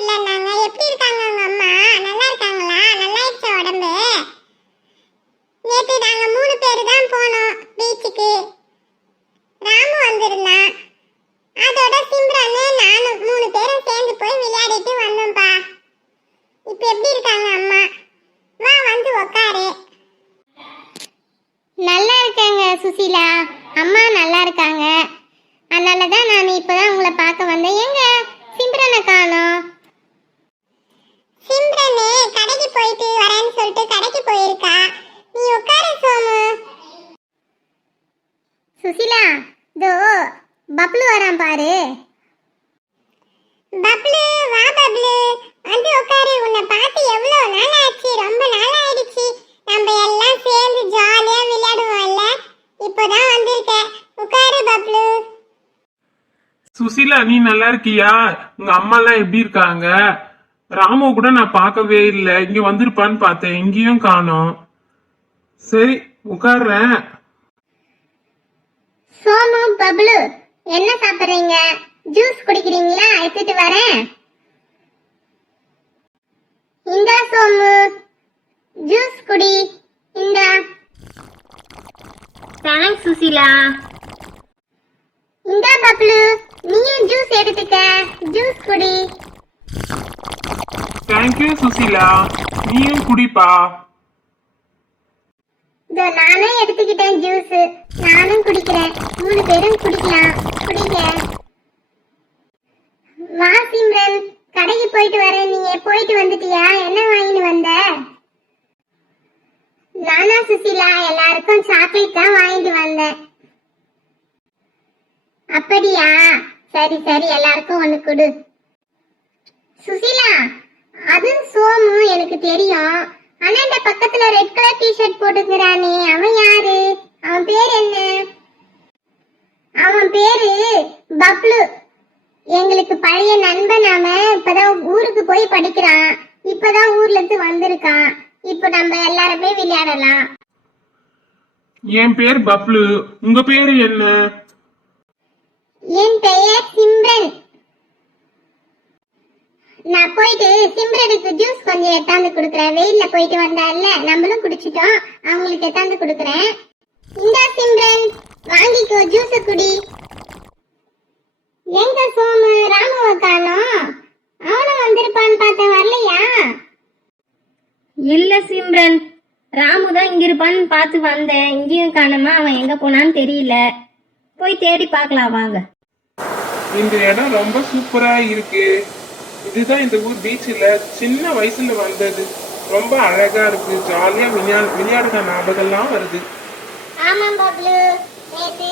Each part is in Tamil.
இல்லைன்னாங்க எப்படி இருக்காங்க உங்க அம்மா? நல்லா இருக்காங்களா? நல்லாயிருச்சா உடம்பு? நேற்று நாங்கள் மூணு பேர் தான் போனோம் பீச்சுக்கு. ராமு வந்திருந்தான் அதோட சிம்ரனு நானும் மூணு பேரும் சேர்ந்து போய் விளையாடிட்டு வந்தோம்ப்பா. இப்போ எப்படி இருக்காங்க அம்மா? வா வந்து உக்காரு. நல்லா இருக்காங்க சுசீலா. அம்மா நல்லா இருக்காங்க. அதனால தான் நான் இப்போதான் உங்களை பார்க்க வந்தேன். எங்க சிம்ரனை காணோம் சிம்ரனு கடைக்கு போயிட்டு வரேன்னு சொல்லிட்டு கடைக்கு போயிருக்கா. நீ உட்காரு சோமு. சுசிலா தோ பப்ளு வரான் பாரு. பப்ளு வா பப்ளு. வந்து உட்காரு. உன்னை பார்த்து எவ்வளோ நாள் ஆச்சு ரொம்ப நாள் ஆயிடுச்சு நம்ம எல்லாம் சேர்ந்து ஜாலியா விளையாடுவோம்ல. இப்போதான் வந்திருக்க. உட்காரு பப்ளு. சுசீலா நீ நல்லா இருக்கியா? உங்க அம்மா எல்லாம் எப்படி இருக்காங்க? ராமு கூட நான் பார்க்கவே இல்லை. இங்க வந்திருப்பான்னு பார்த்தேன். எங்கேயும் காணோம். சரி உட்கார்றேன். சோமு பப்ளு என்ன சாப்பிடுறீங்க? ஜூஸ் குடிக்கிறீங்களா? எடுத்துட்டு வரேன். இந்தா சோமு ஜூஸ் குடி. இந்தா. தேங்க்ஸ் சுசீலா. இந்தா பப்ளு நீயும் ஜூஸ் எடுத்துக்க. ஜூஸ் குடி. தேங்க்யூ சுசிலா நீயும் குடிப்பா. இதோ நானும் எடுத்துக்கிட்டேன் ஜூஸ் நானும் குடிக்கிறேன். மூணு பேரும் குடிக்கலாம். குடிங்க. வா சிம்ரன். கடைக்கு போயிட்டு வரேன். நீங்க போயிட்டு வந்துட்டியா? என்ன வாங்கிட்டு வந்த? நானா சுசிலா. எல்லாருக்கும் சாக்லேட் தான் வாங்கிட்டு வந்தேன். அப்படியா? சரி சரி. எல்லாருக்கும் ஒண்ணு கொடு. சுசிலா அது சோமு எனக்கு தெரியும். ஆனா இந்த பக்கத்துல ரெட் கலர் டிஷர்ட் போட்டுக்கிறானே அவன் யாரு? அவன் பேர் என்ன? அவன் பேரு பப்ளு. எங்களுக்கு பழைய நண்பன் அவன் இப்பதான் ஊருக்கு போய் படிக்கிறான். இப்பதான் ஊர்ல இருந்து வந்திருக்கான். இப்ப நம்ம எல்லாருமே விளையாடலாம். என் பேர் பப்ளு. உங்க பேரு என்ன? என் பெயர் சிம்ரன். நான் போயிட்டு சிம்ரனுக்கு ஜூஸ் கொஞ்சம் எடுத்தாந்து கொடுக்குறேன். வெயில்ல போயிட்டு வந்தால நம்மளும் குடிச்சிட்டோம். அவங்களுக்கு எடுத்தாந்து கொடுக்குறேன். இந்தா சிம்ரன் வாங்கிக்கோ ஜூஸ் குடி. எங்க சோமு? ராமுவ காணோம். அவனும் வந்திருப்பான்னு பார்த்தேன் வரலையா? இல்ல சிம்ரன். ராமு தான் இங்க இருப்பான்னு பார்த்து வந்தேன். இங்கேயும் காணோமா? அவன் எங்க போனான்னு தெரியல. போய் தேடி பார்க்கலாம் வாங்க. இந்த இடம் ரொம்ப சூப்பரா இருக்கு. இதுதான் இந்த ஊர் பீச்சில் சின்ன வயசுல வந்தது. ரொம்ப அழகா இருக்கு. ஜாலியா விளையாட விளையாடுற ஞாபகம்லாம் வருது. ஆமாம் பப்ளு நேத்து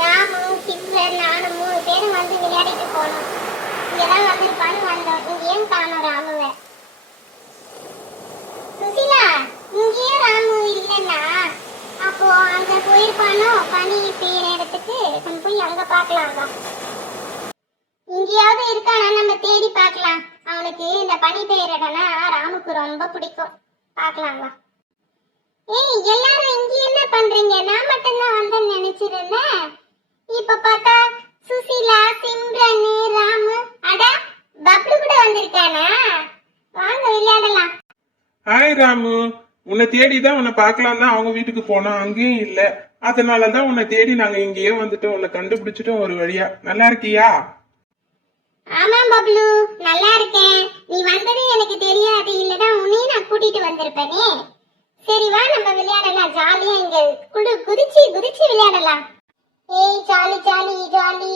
ராமு சிம்ரன் நானும் மூணு பேரும் வந்து விளையாடிட்டு போனோம். இங்கதான் வந்திருப்பான்னு வந்தோம். இங்கேயும் காணோம் ராமுவை. சுசிலா இங்கேயும் ராமு இல்லைன்னா அப்போ அங்க போயிருப்பானோ? பனி பெய்யுற இடத்துக்கு. நம்ம போய் அங்க தான் எங்கேயாவது இருக்கானா? நம்ம தேடி பார்க்கலாம். அவனுக்கு இந்த பனி பெய்யுற இடம்னா ராமுக்கு ரொம்ப பிடிக்கும். பார்க்கலாம் ஏய் எல்லாரும் இங்க என்ன பண்றீங்க? நான் மட்டும்தான் வந்தேன்னு நினைச்சிருந்தேன். இப்ப பார்த்தா சுசிலா சிம்ரன் ராமு அட பப்ளு கூட வந்திருக்கானா? வாங்க விளையாடலாம். ஹாய் ராமு. உன்னை தேடி தான் உன்னை பார்க்கலாம் தான் அவங்க வீட்டுக்கு போனோம் அங்கேயும் இல்லை. அதனால தான் உன்னை தேடி நாங்க இங்கேயே வந்துட்டோம். உன்னை கண்டுபிடிச்சிட்டோம் ஒரு வழியா. நல்லா இருக்கியா? ஆமா பப்ளு நல்லா இருக்கேன். நீ வந்தது எனக்கு தெரியாது. இல்லதான் உன்னையும் நான் கூட்டிட்டு வந்திருப்பேனே. சரி வா நம்ம விளையாடலாம். ஜாலியா இங்க குடு குதிச்சு குதிச்சு விளையாடலாம். ஏய் ஜாலி ஜாலி ஜாலி.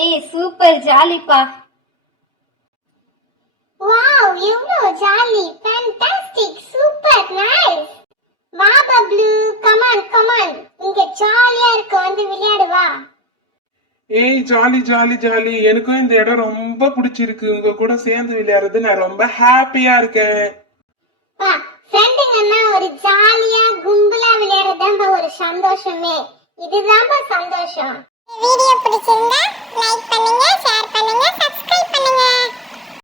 ஏய் சூப்பர் ஜாலிப்பா. வாவ் எவ்வளவு ஜாலி. ஃபேண்டாஸ்டிக் சூப்பர் நைஸ் வா பப்ளு கமான் கமான் இங்க ஜாலியா இருக்கு வந்து விளையாடு வா ஏய் ஜாலி ஜாலி ஜாலி. எனக்கும் இந்த இடம் ரொம்ப பிடிச்சிருக்கு. உங்க கூட சேர்ந்து விளையாடுறது நான் ரொம்ப ஹாப்பியா இருக்கேன். வா ஃப்ரெண்டுங்கன்னா ஒரு ஜாலியா கும்பலா விளையாடுறதுதான் ஒரு சந்தோஷமே. இதுதான்பா சந்தோஷம். வீடியோ பிடிச்சிருந்தா லைக் பண்ணுங்க ஷேர் பண்ணுங்க சப்ஸ்கிரைப் பண்ணுங்க.